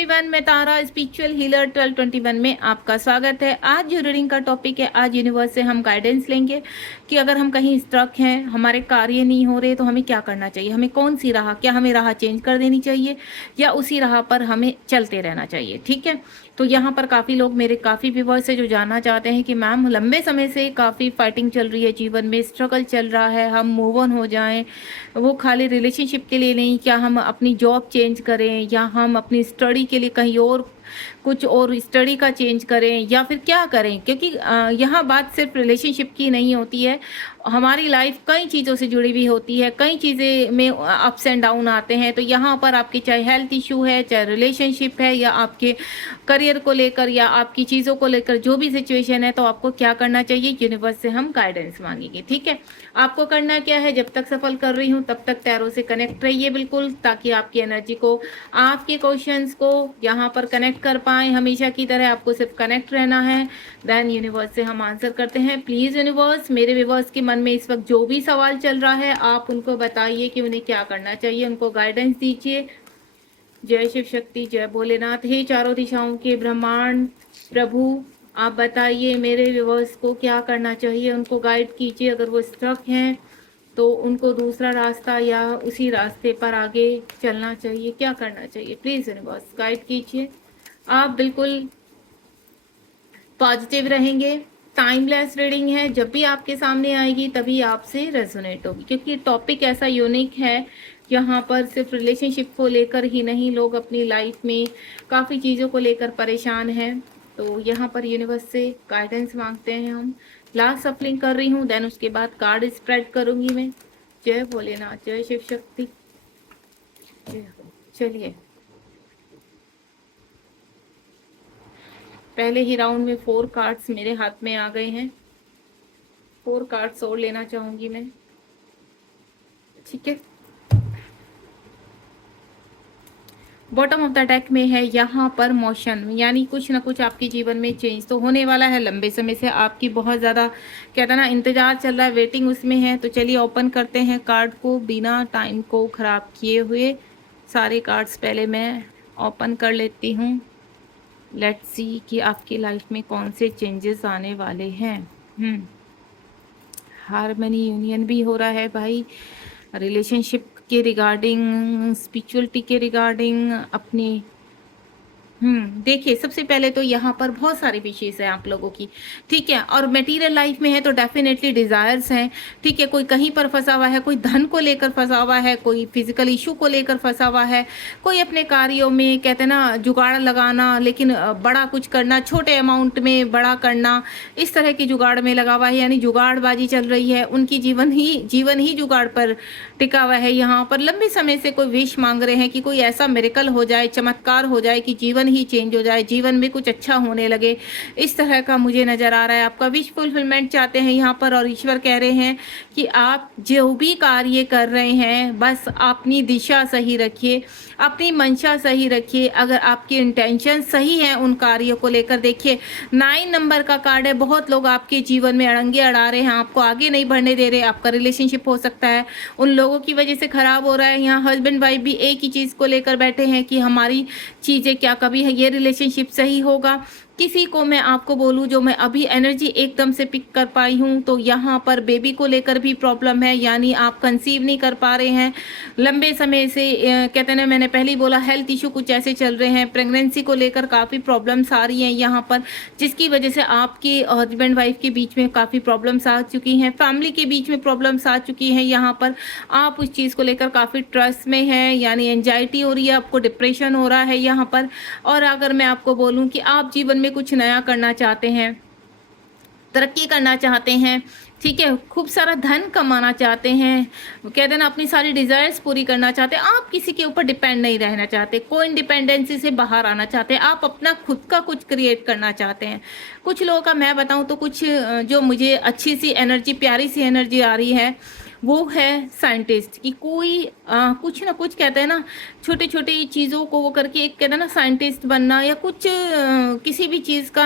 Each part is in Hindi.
एवरीवन, मैं तारा स्पिरिचुअल हीलर 1221 में आपका स्वागत है। आज जो रीडिंग का टॉपिक है, आज यूनिवर्स से हम गाइडेंस लेंगे कि अगर हम कहीं स्ट्रक हैं, हमारे कार्य नहीं हो रहे, तो हमें क्या करना चाहिए, हमें कौन सी राह, क्या हमें राह चेंज कर देनी चाहिए या उसी राह पर हमें चलते रहना चाहिए। ठीक है, तो यहाँ पर काफ़ी लोग, मेरे काफ़ी व्यूअर्स है जो जानना चाहते हैं कि मैम लंबे समय से काफ़ी फाइटिंग चल रही है, जीवन में स्ट्रगल चल रहा है, हम मूव ऑन हो जाएं, वो खाली रिलेशनशिप के लिए नहीं, क्या हम अपनी जॉब चेंज करें या हम अपनी स्टडी के लिए कहीं और कुछ और स्टडी का चेंज करें या फिर क्या करें। क्योंकि यहाँ बात सिर्फ रिलेशनशिप की नहीं होती है, हमारी लाइफ कई चीज़ों से जुड़ी हुई होती है, कई चीज़ें में अप्स एंड डाउन आते हैं। तो यहाँ पर आपके चाहे हेल्थ इशू है, चाहे रिलेशनशिप है, या आपके करियर को लेकर या आपकी चीज़ों को लेकर जो भी सिचुएशन है, तो आपको क्या करना चाहिए, यूनिवर्स से हम गाइडेंस मांगेंगे। ठीक है, आपको करना क्या है, जब तक सफल कर रही हूँ तब तक टैरो से कनेक्ट रहिए बिल्कुल, ताकि आपकी एनर्जी को, आपके क्वेश्चंस को यहाँ पर कनेक्ट कर पाए। हमेशा की तरह आपको सिर्फ कनेक्ट रहना है, देन यूनिवर्स से हम आंसर करते हैं। प्लीज़ यूनिवर्स, मेरे व्यूअर्स के मन में इस वक्त जो भी सवाल चल रहा है, आप उनको बताइए कि उन्हें क्या करना चाहिए, उनको गाइडेंस दीजिए। जय शिव शक्ति, जय भोलेनाथ। हे चारों दिशाओं के ब्रह्मांड प्रभु, आप बताइए मेरे व्यूअर्स को क्या करना चाहिए, उनको गाइड कीजिए। अगर वो स्ट्रक हैं तो उनको दूसरा रास्ता या उसी रास्ते पर आगे चलना चाहिए, क्या करना चाहिए, प्लीज़ यूनिवर्स गाइड कीजिए। आप बिल्कुल पॉजिटिव रहेंगे। टाइमलेस रीडिंग है, जब भी आपके सामने आएगी तभी आपसे रेजोनेट होगी, क्योंकि टॉपिक ऐसा यूनिक है। यहाँ पर सिर्फ रिलेशनशिप को लेकर ही नहीं, लोग अपनी लाइफ में काफ़ी चीज़ों को लेकर परेशान हैं। तो यहाँ पर यूनिवर्स से गाइडेंस मांगते हैं हम। लास्ट सफलिंग कर रही हूँ, देन उसके बाद कार्ड स्प्रेड करूँगी मैं। जय भोलेनाथ, जय शिव शक्ति। चलिए, पहले ही राउंड में 4 कार्ड्स मेरे हाथ में आ गए हैं। 4 कार्ड्स और लेना चाहूंगी मैं। ठीक है, बॉटम ऑफ द डेक में है यहाँ पर मोशन, यानी कुछ ना कुछ आपके जीवन में चेंज तो होने वाला है। लंबे समय से आपकी बहुत ज़्यादा, कहता ना, इंतजार चल रहा है, वेटिंग उसमें है। तो चलिए ओपन करते हैं कार्ड को, बिना टाइम को ख़राब किए हुए। सारे कार्ड्स पहले मैं ओपन कर लेती हूँ। लेट्स सी कि आपकी लाइफ में कौन से चेंजेस आने वाले हैं। हार्मनी, यूनियन भी हो रहा है भाई, रिलेशनशिप के रिगार्डिंग, स्पिरिचुअलिटी के रिगार्डिंग, अपनी देखिए, सबसे पहले तो यहाँ पर बहुत सारी विशेष है आप लोगों की। ठीक है, और मटेरियल लाइफ में है तो डेफिनेटली डिज़ायर्स हैं। ठीक है, कोई कहीं पर फंसा हुआ है, कोई धन को लेकर फंसा हुआ है, कोई फिजिकल इशू को लेकर फंसा हुआ है, कोई अपने कार्यों में, कहते हैं ना, जुगाड़ लगाना, लेकिन बड़ा कुछ करना, छोटे अमाउंट में बड़ा करना, इस तरह की जुगाड़ में लगा हुआ है, यानी जुगाड़बाजी चल रही है। उनकी जीवन ही जुगाड़ पर टिका हुआ है। यहाँ पर लंबे समय से कोई विश मांग रहे हैं कि कोई ऐसा मिरेकल हो जाए, चमत्कार हो जाए कि जीवन ही चेंज हो जाए, जीवन में कुछ अच्छा होने लगे, इस तरह का मुझे नजर आ रहा है। आपका विश फुलफिलमेंट चाहते हैं यहाँ पर, और ईश्वर कह रहे हैं कि आप जो भी कार्य कर रहे हैं, बस अपनी दिशा सही रखिए, अपनी मंशा सही रखिए। अगर आपकी इंटेंशन सही है उन कार्यों को लेकर, देखिए 9 नंबर का कार्ड है। बहुत लोग आपके जीवन में अड़ंगे अड़ा रहे हैं, आपको आगे नहीं बढ़ने दे रहे। आपका रिलेशनशिप हो सकता है उन लोगों की वजह से खराब हो रहा है। यहाँ हस्बैंड वाइफ भी एक ही चीज़ को लेकर बैठे हैं कि हमारी चीज़ें क्या, कभी ये रिलेशनशिप सही होगा। किसी को मैं आपको बोलूं, जो मैं अभी एनर्जी एकदम से पिक कर पाई हूं, तो यहाँ पर बेबी को लेकर भी प्रॉब्लम है, यानी आप कंसीव नहीं कर पा रहे हैं लंबे समय से। कहते हैं ना, मैंने पहले ही बोला, हेल्थ इशू कुछ ऐसे चल रहे हैं, प्रेगनेंसी को लेकर काफ़ी प्रॉब्लम्स आ रही हैं यहाँ पर, जिसकी वजह से आपके हस्बैंड वाइफ के बीच में काफ़ी प्रॉब्लम्स आ चुकी हैं, फैमिली के बीच में प्रॉब्लम्स आ चुकी हैं। यहाँ पर आप उस चीज़ को लेकर काफ़ी ट्रस्ट में हैं, यानी एंजाइटी हो रही है, आपको डिप्रेशन हो रहा है यहाँ पर। और अगर मैं आपको बोलूँ कि आप जीवन में कुछ नया करना चाहते हैं, तरक्की करना चाहते हैं, ठीक है, खूब सारा धन कमाना चाहते हैं, कहते हैं ना, अपनी सारी डिज़ायर्स पूरी करना चाहते हैं, आप किसी के ऊपर डिपेंड नहीं रहना चाहते, को इंडिपेंडेंसी से बाहर आना चाहते हैं, आप अपना खुद का कुछ क्रिएट करना चाहते हैं। कुछ लोगों का मैं बताऊं तो, कुछ जो मुझे अच्छी सी एनर्जी, प्यारी सी एनर्जी आ रही है, वो है साइंटिस्ट की। कोई कुछ ना कुछ, कहते हैं ना, छोटी छोटी चीज़ों को वो करके, एक कहते हैं ना साइंटिस्ट बनना, या कुछ किसी भी चीज़ का,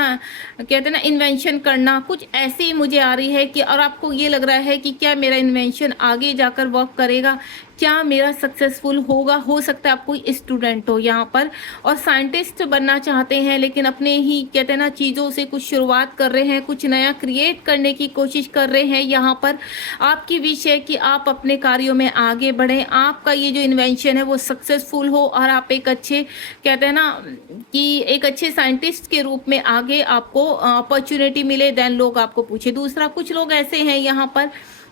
कहते हैं ना, इन्वेंशन करना, कुछ ऐसी मुझे आ रही है कि, और आपको ये लग रहा है कि क्या मेरा इन्वेंशन आगे जाकर वर्क करेगा, क्या मेरा सक्सेसफुल होगा? हो सकता है आप कोई स्टूडेंट हो यहाँ पर और साइंटिस्ट बनना चाहते हैं, लेकिन अपने ही कहते हैं ना चीज़ों से कुछ शुरुआत कर रहे हैं, कुछ नया क्रिएट करने की कोशिश कर रहे हैं। यहाँ पर आपकी विश है कि आप अपने कार्यों में आगे बढ़ें, आपका ये जो इन्वेंशन है वो सक्सेसफुल हो और आप एक अच्छे कहते हैं ना कि एक अच्छे साइंटिस्ट के रूप में आगे आपको अपॉर्चुनिटी मिले, देन लोग आपको पूछे। दूसरा, कुछ लोग ऐसे हैं यहाँ पर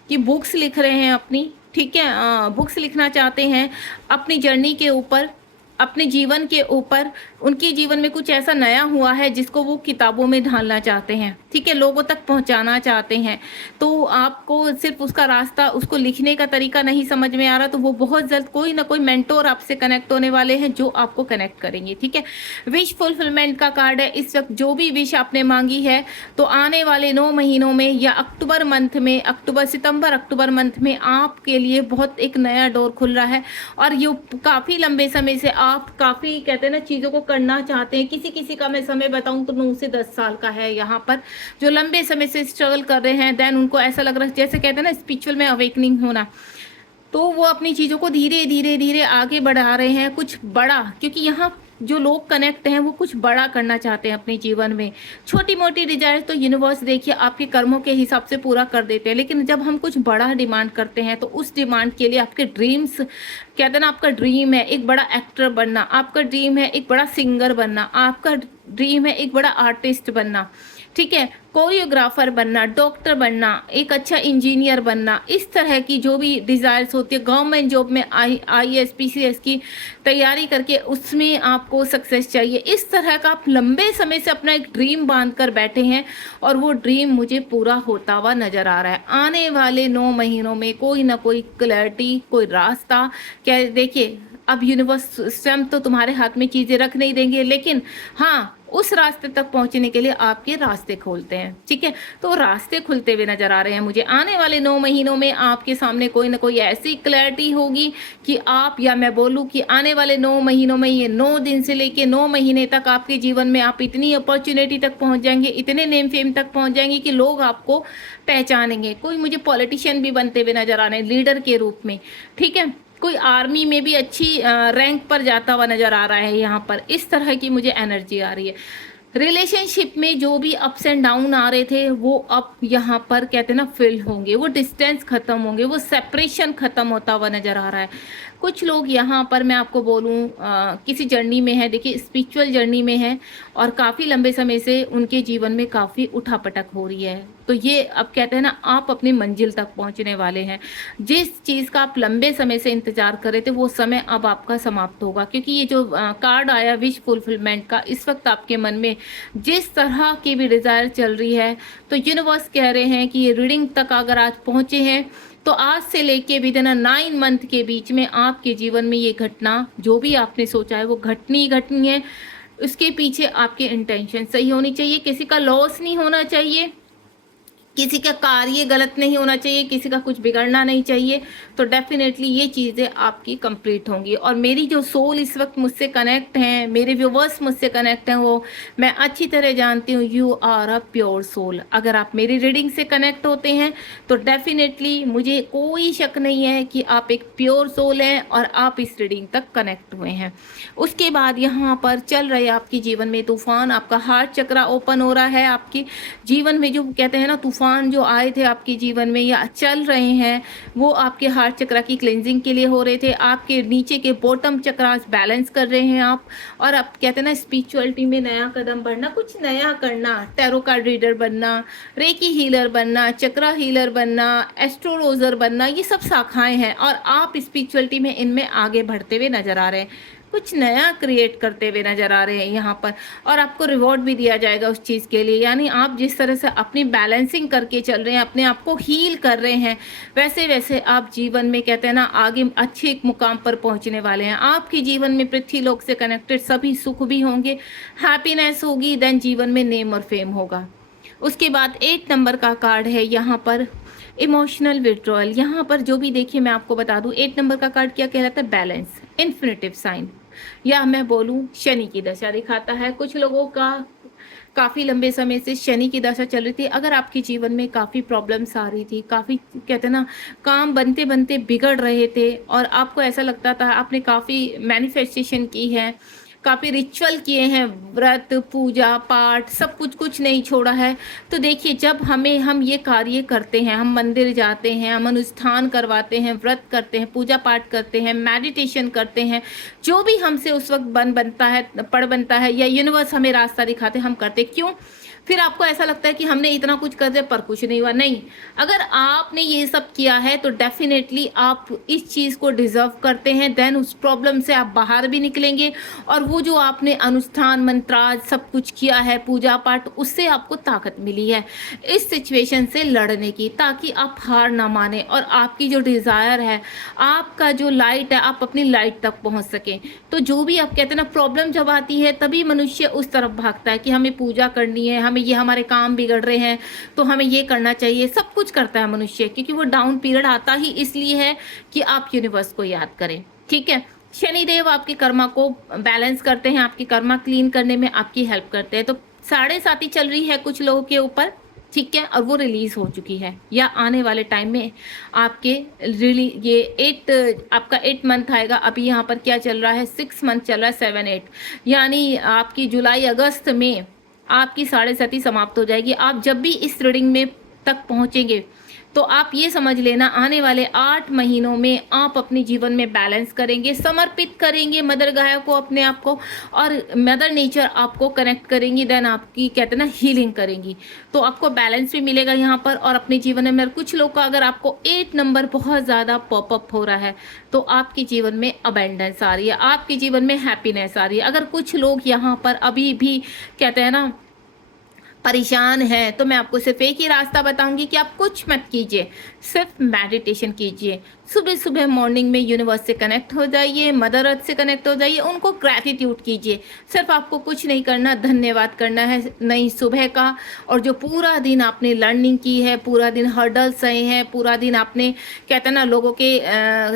कि बुक्स लिख रहे हैं अपनी, ठीक है, बुक्स लिखना चाहते हैं अपनी जर्नी के ऊपर, अपने जीवन के ऊपर। उनके जीवन में कुछ ऐसा नया हुआ है जिसको वो किताबों में ढालना चाहते हैं, ठीक है, लोगों तक पहुंचाना चाहते हैं। तो आपको सिर्फ उसका रास्ता, उसको लिखने का तरीका नहीं समझ में आ रहा, तो वो बहुत जल्द कोई ना कोई मेंटोर आपसे कनेक्ट होने वाले हैं जो आपको कनेक्ट करेंगे, ठीक है। विश फुलफिलमेंट का कार्ड है इस वक्त। जो भी विश आपने मांगी है तो आने वाले 9 महीनों में या अक्टूबर मंथ में, सितंबर अक्टूबर मंथ में आपके लिए बहुत एक नया डोर खुल रहा है। और ये काफ़ी लंबे समय से आप काफ़ी कहते हैं ना चीज़ों को करना चाहते हैं। किसी किसी का मैं समय बताऊं तो 9 से 10 साल का है यहाँ पर, जो लंबे समय से स्ट्रगल कर रहे हैं। देन उनको ऐसा लग रहा है जैसे कहते हैं ना स्पिरिचुअल में अवेकनिंग होना, तो वो अपनी चीज़ों को धीरे धीरे धीरे आगे बढ़ा रहे हैं, कुछ बड़ा, क्योंकि यहाँ जो लोग कनेक्ट हैं वो कुछ बड़ा करना चाहते हैं अपने जीवन में। छोटी मोटी डिजायर तो यूनिवर्स देखिए आपके कर्मों के हिसाब से पूरा कर देते हैं, लेकिन जब हम कुछ बड़ा डिमांड करते हैं तो उस डिमांड के लिए आपके ड्रीम्स, कहते हैं ना आपका ड्रीम है एक बड़ा एक्टर बनना, आपका ड्रीम है एक बड़ा सिंगर बनना, आपका ड्रीम है एक बड़ा आर्टिस्ट बनना, ठीक है, कोरियोग्राफर बनना, डॉक्टर बनना, एक अच्छा इंजीनियर बनना, इस तरह की जो भी डिज़ायर्स होती है। गवर्नमेंट जॉब में IAS PCS की तैयारी करके उसमें आपको सक्सेस चाहिए। इस तरह का आप लंबे समय से अपना एक ड्रीम बांध कर बैठे हैं और वो ड्रीम मुझे पूरा होता हुआ नज़र आ रहा है। आने वाले 9 महीनों में कोई ना कोई क्लैरिटी, कोई रास्ता, क्या देखिए अब यूनिवर्स स्वयं तो तुम्हारे हाथ में चीज़ें रख नहीं देंगे, लेकिन हाँ उस रास्ते तक पहुंचने के लिए आपके रास्ते खोलते हैं, ठीक है। तो रास्ते खुलते हुए नजर आ रहे हैं मुझे। आने वाले 9 महीनों में आपके सामने कोई ना कोई ऐसी क्लैरिटी होगी कि आप, या मैं बोलूँ कि आने वाले 9 महीनों में, ये 9 दिन से लेके 9 महीने तक आपके जीवन में आप इतनी अपॉर्चुनिटी तक पहुंच जाएंगे, इतने नेम फेम तक पहुंच जाएंगे कि लोग आपको पहचानेंगे। कोई मुझे पॉलिटिशियन भी बनते हुए नजर आ रहे हैं लीडर के रूप में, ठीक है। कोई आर्मी में भी अच्छी रैंक पर जाता हुआ नजर आ रहा है यहाँ पर। इस तरह की मुझे एनर्जी आ रही है। रिलेशनशिप में जो भी अप्स एंड डाउन आ रहे थे वो अब यहाँ पर कहते हैं ना फिल होंगे, वो डिस्टेंस खत्म होंगे, वो सेपरेशन खत्म होता हुआ नजर आ रहा है। कुछ लोग यहाँ पर मैं आपको बोलूँ किसी जर्नी में है, देखिए स्पिरिचुअल जर्नी में है और काफ़ी लंबे समय से उनके जीवन में काफ़ी उठापटक हो रही है। तो ये अब कहते हैं ना आप अपनी मंजिल तक पहुँचने वाले हैं। जिस चीज़ का आप लंबे समय से इंतजार कर रहे थे वो समय अब आपका समाप्त होगा, क्योंकि ये जो कार्ड आया विश फुलफिलमेंट का, इस वक्त आपके मन में जिस तरह की भी डिज़ायर चल रही है, तो यूनिवर्स कह रहे हैं कि ये रीडिंग तक अगर आज पहुँचे हैं तो आज से लेके विद इन 9 मंथ के बीच में आपके जीवन में ये घटना, जो भी आपने सोचा है वो घटनी घटनी है। उसके पीछे आपके इंटेंशन सही होनी चाहिए, किसी का लॉस नहीं होना चाहिए, किसी का कार्य गलत नहीं होना चाहिए, किसी का कुछ बिगड़ना नहीं चाहिए। तो डेफिनेटली ये चीज़ें आपकी कंप्लीट होंगी। और मेरी जो सोल इस वक्त मुझसे कनेक्ट हैं, मेरे व्यूवर्स मुझसे कनेक्ट हैं, वो मैं अच्छी तरह जानती हूँ you are a pure soul. अगर आप मेरी रीडिंग से कनेक्ट होते हैं तो डेफिनेटली मुझे कोई शक नहीं है कि आप एक प्योर सोल हैं और आप इस रीडिंग तक कनेक्ट हुए हैं। उसके बाद यहाँ पर चल रहे आपके जीवन में तूफान, आपका हार्ट चक्रा ओपन हो रहा है। आपके जीवन में जो कहते हैं ना तूफान जो आए थे आपके जीवन में या चल रहे हैं, वो आपके हार्ट चक्रा की क्लेंजिंग के लिए हो रहे थे। आपके नीचे के बॉटम चक्रा बैलेंस कर रहे हैं आप, और आप कहते हैं ना स्पिरिचुअलिटी में नया कदम बढ़ना, कुछ नया करना, टैरो कार्ड रीडर बनना, रेकी हीलर बनना, चक्रा हीलर बनना, एस्ट्रोलॉजर बनना, ये सब शाखाएं हैं और आप स्पिरिचुअलिटी में इनमें आगे बढ़ते हुए नजर आ रहे हैं, कुछ नया क्रिएट करते हुए नजर आ रहे हैं यहाँ पर। और आपको रिवॉर्ड भी दिया जाएगा उस चीज़ के लिए। यानी आप जिस तरह से अपनी बैलेंसिंग करके चल रहे हैं, अपने आप को हील कर रहे हैं, वैसे वैसे आप जीवन में कहते हैं ना आगे अच्छे एक मुकाम पर पहुँचने वाले हैं। आपके जीवन में पृथ्वी लोक से कनेक्टेड सभी सुख भी होंगे, हैप्पीनेस होगी, देन जीवन में नेम और फेम होगा। उसके बाद 8 नंबर का कार्ड है यहाँ पर इमोशनल विड्रॉयल। यहाँ पर जो भी देखिए मैं आपको बता दूँ 8 नंबर का कार्ड क्या कहलाता है, बैलेंस, इन्फिनिटिव साइन, या मैं बोलूँ शनि की दशा दिखाता है। कुछ लोगों का काफ़ी लंबे समय से शनि की दशा चल रही थी, अगर आपके जीवन में काफ़ी प्रॉब्लम्स आ रही थी, काफ़ी कहते हैं ना काम बनते-बनते बिगड़ रहे थे और आपको ऐसा लगता था आपने काफ़ी मैनिफेस्टेशन की है, काफ़ी रिचुअल किए हैं, व्रत, पूजा, पाठ सब कुछ नहीं छोड़ा है। तो देखिए जब हम ये कार्य करते हैं, हम मंदिर जाते हैं, हम अनुष्ठान करवाते हैं, व्रत करते हैं, पूजा पाठ करते हैं, मेडिटेशन करते हैं, जो भी हमसे उस वक़्त बनता है, पड़ बनता है या यूनिवर्स हमें रास्ता दिखाते हैं, हम करते क्यों? फिर आपको ऐसा लगता है कि हमने इतना कुछ कर दिया पर कुछ नहीं हुआ, नहीं। अगर आपने ये सब किया है तो डेफ़िनेटली आप इस चीज़ को डिज़र्व करते हैं, देन उस प्रॉब्लम से आप बाहर भी निकलेंगे और वो जो आपने अनुष्ठान, मंत्राज सब कुछ किया है, पूजा-पाठ, उससे आपको ताकत मिली है, इस सिचुएशन से लड़ने की, ताकि आप हार ना मानें और आपकी जो डिज़ायर है, आपका जो लाइट है, आप अपनी लाइट तक पहुँच सकें। तो जो भी आप कहते हैं ना प्रॉब्लम जब आती है तभी मनुष्य उस तरफ भागता है कि हमें पूजा करनी है, हमें ये हमारे काम बिगड़ रहे हैं, तो हमें ये करना चाहिए, सब कुछ करता है मनुष्य, क्योंकि वो डाउन पीरियड आता ही इसलिए है कि आप यूनिवर्स को याद करें, ठीक है? शनिदेव आपके कर्मा को बैलेंस करते हैं, आपकी कर्मा क्लीन करने में आपकी हेल्प करते हैं। तो 7.5 चल रही है कुछ लोगों के ऊपर, ठीक है, और वो रिलीज हो चुकी है या आने वाले टाइम में आपके ये 8 आपका 8 मंथ आएगा। अभी यहाँ पर क्या चल रहा है, 6 मंथ चल रहा है, 7-8, यानी आपकी जुलाई अगस्त में आपकी 7.5 समाप्त हो जाएगी। आप जब भी इस रीडिंग में तक पहुँचेंगे तो आप ये समझ लेना आने वाले 8 महीनों में आप अपने जीवन में बैलेंस करेंगे, समर्पित करेंगे मदर गाया को, अपने आप को, और मदर नेचर आपको कनेक्ट करेंगी, देन आपकी कहते हैं ना हीलिंग करेंगी। तो आपको बैलेंस भी मिलेगा यहाँ पर और अपने जीवन में। कुछ लोग का अगर आपको 8 नंबर बहुत ज़्यादा पॉपअप हो रहा है तो आपके जीवन में अबेंडेंस आ रही है, आपके जीवन में हैप्पीनेस आ रही है। अगर कुछ लोग यहाँ पर अभी भी कहते हैं ना परेशान है तो मैं आपको सिर्फ एक ही रास्ता बताऊंगी कि आप कुछ मत कीजिए, सिर्फ मेडिटेशन कीजिए। सुबह सुबह मॉर्निंग में यूनिवर्स से कनेक्ट हो जाइए, मदर अर्थ से कनेक्ट हो जाइए, उनको ग्रैटिट्यूड कीजिए। सिर्फ आपको कुछ नहीं करना, धन्यवाद करना है नई सुबह का। और जो पूरा दिन आपने लर्निंग की है, पूरा दिन हर्डल सहे हैं, पूरा दिन आपने कहते हैं ना लोगों के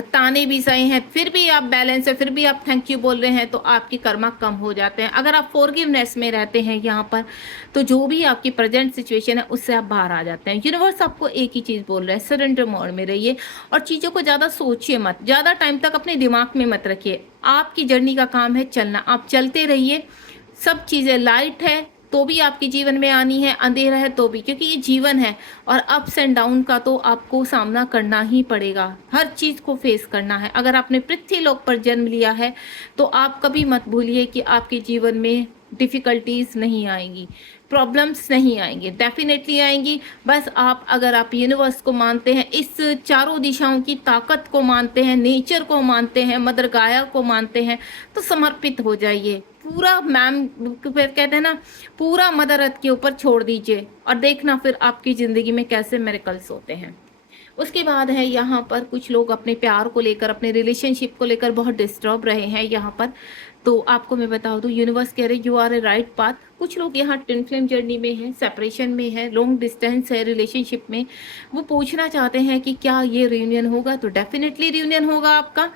ताने भी सहे हैं, फिर भी आप बैलेंस है, फिर भी आप थैंक यू बोल रहे हैं, तो आपकी कर्मा कम हो जाते हैं। अगर आप फॉरगिवनेस में रहते हैं यहाँ पर, तो जो भी आपकी प्रेजेंट सिचुएशन है उससे आप बाहर आ जाते हैं। यूनिवर्स आपको एक ही चीज़ बोल रहा है, सरेंडर मोड में रहिए और चीज़ों को ज़्यादा सोचिए मत, ज़्यादा टाइम तक अपने दिमाग में मत रखिए। आपकी जर्नी का काम है चलना, आप चलते रहिए। सब चीज़ें लाइट है तो भी आपके जीवन में आनी है, अंधेरा है तो भी, क्योंकि ये जीवन है और अप्स एंड डाउन का तो आपको सामना करना ही पड़ेगा, हर चीज़ को फेस करना है। अगर आपने पृथ्वी लोक पर जन्म लिया है तो आप कभी मत भूलिए कि आपके जीवन में डिफ़िकल्टीज़ नहीं आएंगी, प्रॉब्लम्स नहीं आएंगी, डेफिनेटली आएंगी। बस आप अगर आप यूनिवर्स को मानते हैं, इस चारों दिशाओं की ताकत को मानते हैं, नेचर को मानते हैं, मदर गाया को मानते हैं, तो समर्पित हो जाइए। पूरा मैम फिर कहते हैं ना पूरा मदर अर्थ के ऊपर छोड़ दीजिए और देखना फिर आपकी ज़िंदगी में कैसे मिरेकल्स होते हैं। उसके बाद है यहाँ पर कुछ लोग अपने प्यार को लेकर, अपने रिलेशनशिप को लेकर बहुत डिस्टर्ब रहे हैं यहाँ पर। तो आपको मैं बता दूँ, यूनिवर्स कह रहे you are a right path. कुछ लोग यहाँ ट्विन फ्लेम जर्नी में हैं, सेपरेशन में है, लॉन्ग डिस्टेंस है रिलेशनशिप में। वो पूछना चाहते हैं कि क्या ये रियूनियन होगा, तो डेफिनेटली रियूनियन होगा आपका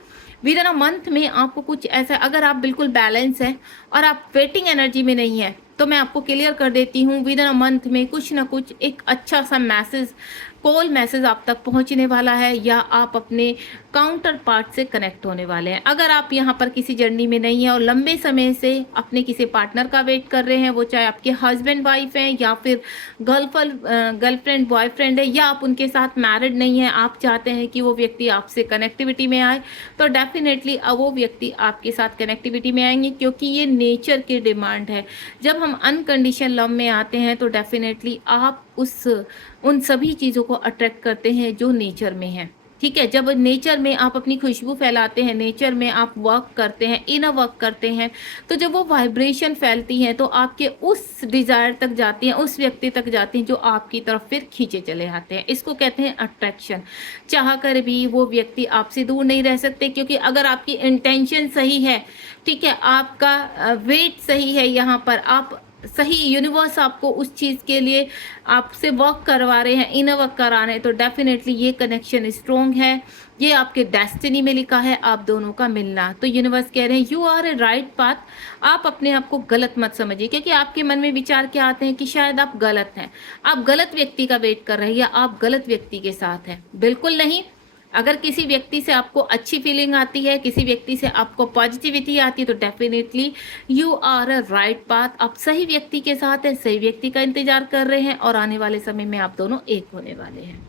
विद इन अ मंथ में। आपको कुछ ऐसा, अगर आप बिल्कुल बैलेंस हैं और आप वेटिंग एनर्जी में नहीं है, तो मैं आपको क्लियर कर देती हूँ विद इन अ मंथ में कुछ ना कुछ एक अच्छा सा मैसेज, कॉल मैसेज आप तक पहुंचने वाला है, या आप अपने काउंटर पार्ट से कनेक्ट होने वाले हैं। अगर आप यहाँ पर किसी जर्नी में नहीं है और लंबे समय से अपने किसी पार्टनर का वेट कर रहे हैं, वो चाहे आपके हस्बैंड वाइफ हैं या फिर गर्लफ्रेंड बॉयफ्रेंड है, या आप उनके साथ मैरिड नहीं है, आप चाहते हैं कि वो व्यक्ति आपसे कनेक्टिविटी में आए, तो डेफिनेटली वो व्यक्ति आपके साथ कनेक्टिविटी में आएंगे, क्योंकि ये नेचर की डिमांड है। जब हम अनकंडीशन लव में आते हैं तो डेफिनेटली आप उन सभी चीज़ों को अट्रैक्ट करते हैं जो नेचर में है, ठीक है। जब नेचर में आप अपनी खुशबू फैलाते हैं, नेचर में आप वर्क करते हैं, इनर वर्क करते हैं, तो जब वो वाइब्रेशन फैलती है तो आपके उस डिज़ायर तक जाती हैं, उस व्यक्ति तक जाती हैं जो आपकी तरफ फिर खींचे चले आते हैं। इसको कहते हैं अट्रैक्शन। चाह कर भी वो व्यक्ति आपसे दूर नहीं रह सकते, क्योंकि अगर आपकी इंटेंशन सही है, ठीक है, आपका वेट सही है, यहाँ पर आप सही, यूनिवर्स आपको उस चीज़ के लिए आपसे वर्क करवा रहे हैं, इनर वर्क करा रहे हैं, तो डेफिनेटली ये कनेक्शन स्ट्रॉन्ग है। ये आपके डेस्टिनी में लिखा है आप दोनों का मिलना। तो यूनिवर्स कह रहे हैं you are a right path. आप अपने आप को गलत मत समझिए, क्योंकि आपके मन में विचार क्या आते हैं कि शायद आप गलत हैं, आप गलत व्यक्ति का वेट कर रहे हैं या आप गलत व्यक्ति के साथ हैं। बिल्कुल नहीं। अगर किसी व्यक्ति से आपको अच्छी फीलिंग आती है, किसी व्यक्ति से आपको पॉजिटिविटी आती है, तो definitely you are a right path. आप सही व्यक्ति के साथ हैं, सही व्यक्ति का इंतजार कर रहे हैं और आने वाले समय में आप दोनों एक होने वाले हैं।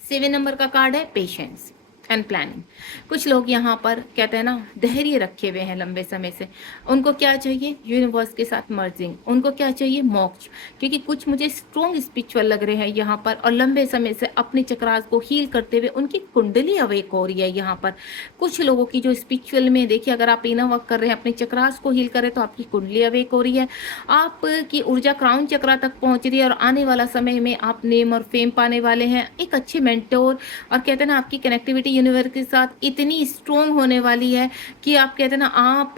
7 नंबर का कार्ड है पेशेंस एंड प्लानिंग। कुछ लोग यहाँ पर कहते हैं ना धैर्य रखे हुए हैं लंबे समय से। उनको क्या चाहिए? यूनिवर्स के साथ मर्जिंग। उनको क्या चाहिए? मोक्ष। क्योंकि कुछ मुझे स्ट्रॉन्ग स्पिरिचुअल लग रहे हैं यहाँ पर, और लंबे समय से अपने चक्रास को हील करते हुए उनकी कुंडली अवेक हो रही है यहाँ पर। कुछ लोगों की जो स्पिरिचुअल में देखिए, अगर आप इनर वर्क कर रहे हैं, अपने चक्रास को हील करें तो आपकी कुंडली अवेक हो रही है, आपकी ऊर्जा क्राउन चक्रा तक पहुंच रही है, और आने वाला समय में आप नेम और फेम पाने वाले हैं, एक अच्छे मेंटोर। और कहते हैं ना आपकी कनेक्टिविटी यूनिवर्स के साथ इतनी स्ट्रोंग होने वाली है कि आप कहते हैं ना आप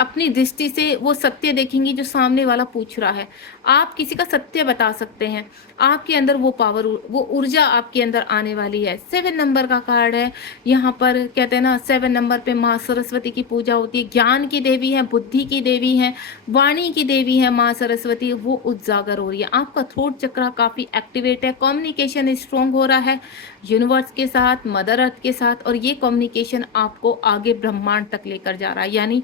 अपनी दृष्टि से वो सत्य देखेंगी जो सामने वाला पूछ रहा है। आप किसी का सत्य बता सकते हैं। आपके अंदर वो पावर, वो ऊर्जा आपके अंदर आने वाली है। 7 नंबर का कार्ड है यहाँ पर। कहते हैं ना 7 नंबर पे माँ सरस्वती की पूजा होती है। ज्ञान की देवी है, बुद्धि की देवी है, वाणी की देवी है माँ सरस्वती, वो उजागर हो रही है। आपका थ्रोट चक्र काफ़ी एक्टिवेट है, कम्युनिकेशन स्ट्रॉन्ग हो रहा है यूनिवर्स के साथ, मदर अर्थ के साथ, और ये कम्युनिकेशन आपको आगे ब्रह्मांड तक लेकर जा रहा है। यानी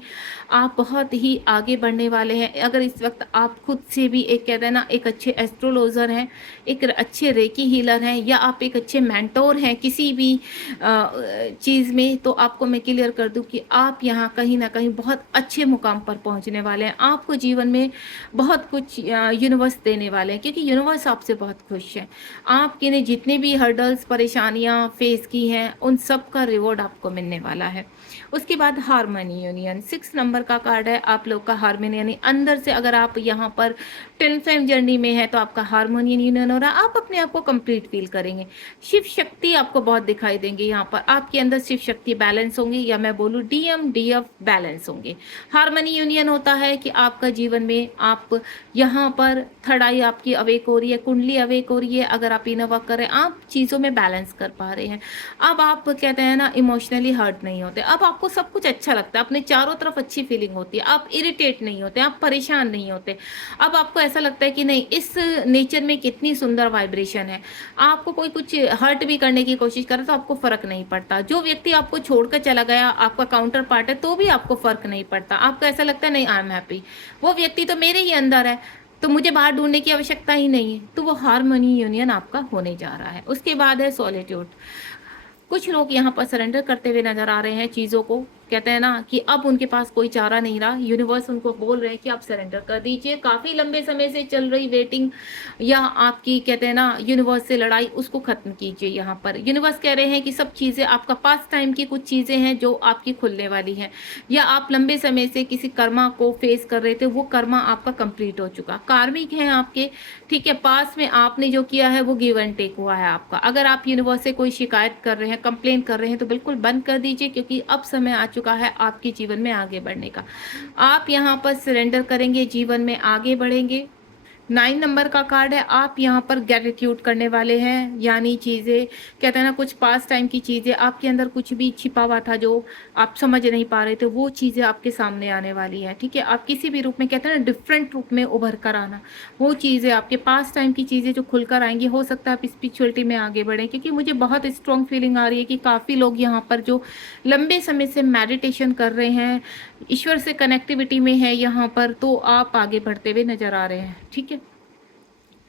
आप बहुत ही आगे बढ़ने वाले हैं। अगर इस वक्त आप खुद से भी एक कहते हैं ना एक अच्छे एस्ट्रोलॉजर हैं, एक अच्छे रेकी हीलर हैं, या आप एक अच्छे मेंटोर हैं किसी भी चीज़ में, तो आपको मैं क्लियर कर दूं कि आप यहाँ कहीं ना कहीं बहुत अच्छे मुकाम पर पहुँचने वाले हैं। आपको जीवन में बहुत कुछ यूनिवर्स देने वाले हैं, क्योंकि यूनिवर्स आपसे बहुत खुश है। आपके ने जितने भी हर्डल्स परेशानियाँ फेस की हैं उन सब का रिवॉर्ड आपको मिलने वाला है। उसके बाद हार्मनी यूनियन 6 नंबर का कार्ड है। आप लोग का हार्मनी यानी अंदर से अगर आप यहाँ पर ट्विन फ्लेम जर्नी में है तो आपका हार्मोनियन यूनियन हो रहा है। आप अपने आप को कंप्लीट फील करेंगे। शिव शक्ति आपको बहुत दिखाई देंगे यहाँ पर। आपके अंदर शिव शक्ति बैलेंस होंगी, या मैं बोलूँ डीएम डीएफ बैलेंस होंगे। हार्मनी यूनियन होता है कि आपका जीवन में आप यहाँ पर थर्ड आई आपकी अवेक हो रही है, कुंडली अवेक हो रही है। अगर आप इनर वर्क कर रहे हैं, आप चीज़ों में बैलेंस कर पा रहे हैं। अब आप कहते हैं ना इमोशनली हर्ट नहीं होते। अब आपको सब कुछ अच्छा लगता है, अपने चारों तरफ अच्छी फीलिंग होती है, आप इरिटेट नहीं होते, आप परेशान नहीं होते। अब आपको ऐसा लगता है कि नहीं, इस नेचर में कितनी सुंदर वाइब्रेशन है। आपको कोई कुछ हर्ट भी करने की कोशिश करे तो आपको फर्क नहीं पड़ता। जो व्यक्ति आपको छोड़कर चला गया आपका काउंटर पार्ट है, तो भी आपको फर्क नहीं पड़ता। आपको ऐसा लगता है नहीं, आई एम हैप्पी, वो व्यक्ति तो मेरे ही अंदर है, तो मुझे बाहर ढूंढने की आवश्यकता ही नहीं है। तो वो हार्मनी यूनियन आपका होने जा रहा है। उसके बाद है सॉलिट्यूड। कुछ लोग यहाँ पर सरेंडर करते हुए नजर आ रहे हैं चीज़ों को। कहते हैं ना कि अब उनके पास कोई चारा नहीं रहा। यूनिवर्स उनको बोल रहे हैं कि आप सरेंडर कर दीजिए। काफ़ी लंबे समय से चल रही वेटिंग या आपकी कहते हैं ना यूनिवर्स से लड़ाई, उसको ख़त्म कीजिए। यहाँ पर यूनिवर्स कह रहे हैं कि सब चीज़ें आपका पास टाइम की कुछ चीज़ें हैं जो आपकी खुलने वाली हैं, या आप लंबे समय से किसी कर्मा को फेस कर रहे थे, वो कर्मा आपका कंप्लीट हो चुका। कार्मिक हैं आपके, ठीक है। पास में आपने जो किया है वो गिव एंड टेक हुआ है आपका। अगर आप यूनिवर्स से कोई शिकायत कर रहे हैं, कंप्लेन कर रहे हैं, तो बिल्कुल बंद कर दीजिए, क्योंकि अब समय आ चुका है आपके जीवन में आगे बढ़ने का। आप यहाँ पर सरेंडर करेंगे, जीवन में आगे बढ़ेंगे। 9 नंबर का कार्ड है। आप यहाँ पर ग्रेटिट्यूड करने वाले हैं, यानी चीज़ें कहते हैं ना कुछ पास टाइम की चीज़ें आपके अंदर कुछ भी छिपा हुआ था जो आप समझ नहीं पा रहे थे, वो चीज़ें आपके सामने आने वाली है, ठीक है। आप किसी भी रूप में कहते हैं ना डिफरेंट रूप में उभर कर आना, वो चीज़ें आपके पास टाइम की चीज़ें जो खुलकर आएंगी। हो सकता है आप स्पिरिचुअलिटी में आगे बढ़ें, क्योंकि मुझे बहुत स्ट्रॉन्ग फीलिंग आ रही है कि काफ़ी लोग यहाँ पर जो लंबे समय से मेडिटेशन कर रहे हैं, ईश्वर से कनेक्टिविटी में है यहाँ पर, तो आप आगे बढ़ते हुए नजर आ रहे हैं, ठीक है।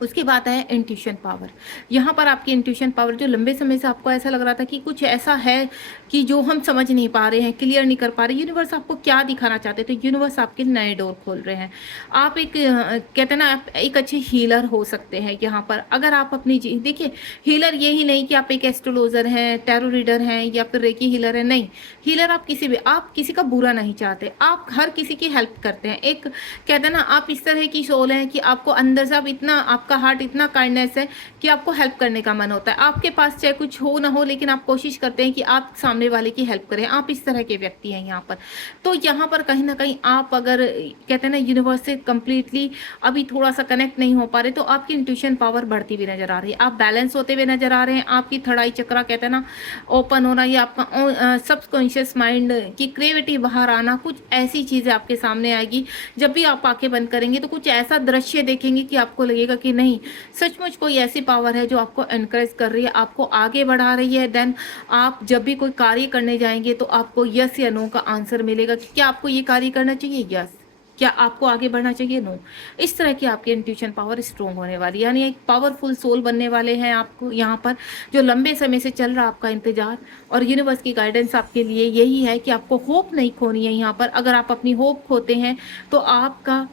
उसके बाद है इंट्यूशन पावर। यहाँ पर आपकी इंट्यूशन पावर जो लंबे समय से आपको ऐसा लग रहा था कि कुछ ऐसा है कि जो हम समझ नहीं पा रहे हैं, क्लियर नहीं कर पा रहे, यूनिवर्स आपको क्या दिखाना चाहते हैं, तो यूनिवर्स आपके नए डोर खोल रहे हैं। आप एक कहते हैं ना आप एक अच्छे हीलर हो सकते हैं यहाँ पर। अगर आप अपनी देखिए, हीलर ये ही नहीं कि आप एक एस्ट्रोलॉजर हैं, टैरो रीडर हैं, या फिर रेकी हीलर है, नहीं। हीलर आप किसी भी, आप किसी का बुरा नहीं चाहते, आप हर किसी की हेल्प करते हैं। एक कहते हैं ना आप इस तरह की सोल है कि आपको अंदर से आप इतना, आप आपका हार्ट इतना काइंडनेस है कि आपको हेल्प करने का मन होता है। आपके पास चाहे कुछ हो ना हो, लेकिन आप कोशिश करते हैं कि आप सामने वाले की हेल्प करें। आप इस तरह के व्यक्ति हैं यहाँ पर। तो यहाँ पर कहीं ना कहीं आप अगर कहते हैं ना यूनिवर्स से कंप्लीटली अभी थोड़ा सा कनेक्ट नहीं हो पा रहे, तो आपकी इंट्यूशन पावर बढ़ती हुई नजर आ रही है। आप बैलेंस होते हुए नजर आ रहे हैं। आपकी थर्ड आई चक्रा कहते हैं ना ओपन होना, या आपका सबकॉन्शियस माइंड की क्रिएटिविटी बाहर आना, कुछ ऐसी चीजें आपके सामने आएगी। जब भी आप आंखें बंद करेंगे तो कुछ ऐसा दृश्य देखेंगे कि आपको लगेगा कि नहीं, सचमुच कोई ऐसी पावर है जो आपको एनकरेज कर रही है, आपको आगे बढ़ा रही है। देन आप जब भी कोई कार्य करने जाएंगे तो आपको यस या नो का आंसर मिलेगा कि क्या आपको ये कार्य करना चाहिए, यस, क्या आपको आगे बढ़ना चाहिए, नो। इस तरह की आपकी इंट्यूशन पावर स्ट्रोंग होने वाली, यानी एक पावरफुल सोल बनने वाले हैं आपको यहाँ पर। जो लंबे समय से चल रहा आपका इंतजार, और यूनिवर्स की गाइडेंस आपके लिए यही है कि आपको होप नहीं खोनी है यहाँ पर। अगर आप अपनी होप खोते हैं तो आपका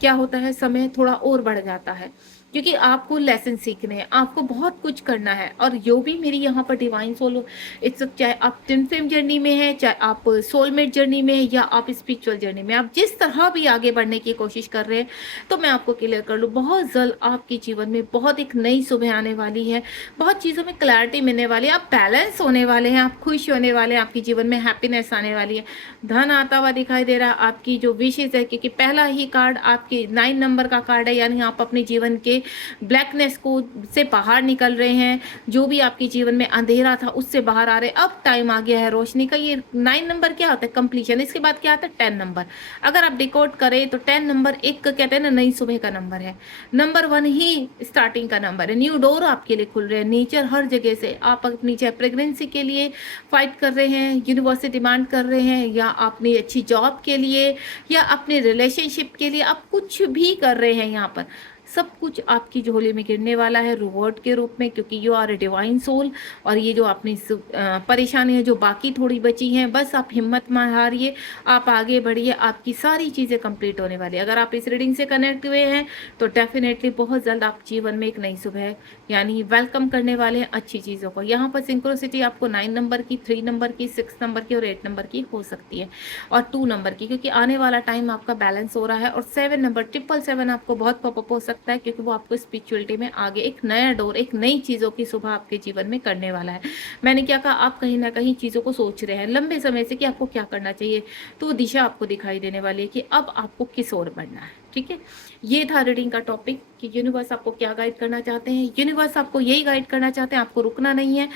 क्या होता है, समय थोड़ा और बढ़ जाता है, क्योंकि आपको लेसन सीखने हैं, आपको बहुत कुछ करना है। और जो भी मेरी यहाँ पर डिवाइन सोल, इट्स चाहे आप ट्विन फ्लेम जर्नी में है, चाहे आप सोलमेट जर्नी में है, या आप स्पिरिचुअल जर्नी में, आप जिस तरह भी आगे बढ़ने की कोशिश कर रहे हैं, तो मैं आपको क्लियर कर लूँ, बहुत जल्द आपके जीवन में बहुत एक नई सुबह आने वाली है। बहुत चीज़ों में क्लैरिटी मिलने वाली है, आप बैलेंस होने वाले हैं, आप खुश होने वाले हैं, आपके जीवन में हैप्पीनेस आने वाली है, धन आता हुआ दिखाई दे रहा है। आपकी जो विशेष है, क्योंकि पहला ही कार्ड आपके 9 नंबर का कार्ड है, यानी आप अपने जीवन के ब्लैकनेस को से बाहर निकल रहे हैं। जो भी आपके जीवन में अंधेरा था उससे बाहर आ रहे हैं। अब टाइम आ गया है रोशनी का। ये 9 नंबर क्या होता है, कंप्लीशन। इसके बाद क्या आता है, 10 नंबर। अगर आप डिकोड करें तो 10 नंबर एक कहते हैं ना नई सुबह का नंबर है। नंबर 1 ही स्टार्टिंग का नंबर है। न्यू डोर आपके लिए खुल रहे हैं। नेचर हर जगह से आप अपनी चाहे प्रेगनेंसी के लिए फाइट कर रहे हैं, यूनिवर्स से डिमांड कर रहे हैं, या अपनी अच्छी जॉब के लिए, या अपने रिलेशनशिप के लिए, आप कुछ भी कर रहे हैं, यहाँ पर सब कुछ आपकी झोली में गिरने वाला है रिवॉर्ड के रूप में, क्योंकि you are a divine soul. और ये जो अपनी परेशानी है जो बाकी थोड़ी बची हैं, बस आप हिम्मत मत हारिए, आप आगे बढ़िए, आपकी सारी चीज़ें कंप्लीट होने वाली है। अगर आप इस रीडिंग से कनेक्ट हुए हैं तो डेफिनेटली बहुत जल्द आप जीवन में एक नई सुबह यानी वेलकम करने वाले हैं अच्छी चीज़ों को। यहाँ पर सिंक्रोसिटी आपको 9 नंबर की, 3 नंबर की, 6 नंबर की और 8 नंबर की हो सकती है, और 2 नंबर की, क्योंकि आने वाला टाइम आपका बैलेंस हो रहा है। और 7 नंबर 777 आपको बहुत पॉपअप हो सकता है, क्योंकि वो आपको स्पिरिचुअलिटी में आगे एक नया डोर, एक नई चीज़ों की सुबह आपके जीवन में करने वाला है। मैंने क्या कहा, आप कहीं ना कहीं चीज़ों को सोच रहे हैं लंबे समय से कि आपको क्या करना चाहिए, तो दिशा आपको दिखाई देने वाली है कि अब आपको किस ओर बढ़ना है। ठीक है, ये था रीडिंग का टॉपिक कि यूनिवर्स आपको क्या गाइड करना चाहते हैं। यूनिवर्स आपको यही गाइड करना चाहते हैं, आपको रुकना नहीं है,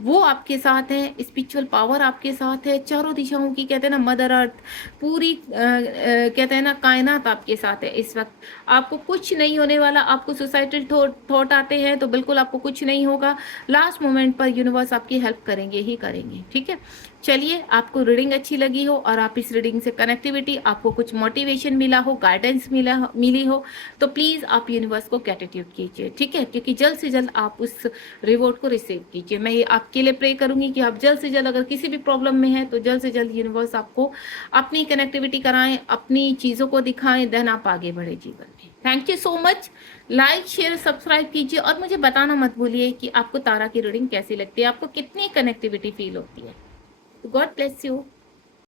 वो आपके साथ है, स्पिरिचुअल पावर आपके साथ है, चारों दिशाओं की कहते हैं ना मदर अर्थ, पूरी कहते हैं ना कायनात आपके साथ है इस वक्त। आपको कुछ नहीं होने वाला। आपको सुसाइडल थॉट आते हैं तो बिल्कुल आपको कुछ नहीं होगा। लास्ट मोमेंट पर यूनिवर्स आपकी हेल्प करेंगे ही करेंगे। ठीक है, चलिए, आपको रीडिंग अच्छी लगी हो और आप इस रीडिंग से कनेक्टिविटी, आपको कुछ मोटिवेशन मिला हो, गाइडेंस मिली हो, तो प्लीज़ आप यूनिवर्स को ग्रैटिट्यूड कीजिए। ठीक है, क्योंकि जल्द से जल्द आप उस रिवॉर्ड को रिसीव कीजिए। मैं ये आपके लिए प्रे करूंगी कि आप जल्द से जल्द, अगर किसी भी प्रॉब्लम में है तो जल्द से जल्द यूनिवर्स आपको अपनी कनेक्टिविटी कराएं, अपनी चीज़ों को दिखाएं, देन आप आगे बढ़े जीवन में। Thank you so much. Like share subscribe कीजिए, और मुझे बताना मत भूलिए कि आपको तारा की रीडिंग कैसी लगती है, आपको कितनी कनेक्टिविटी फील होती है। God bless you.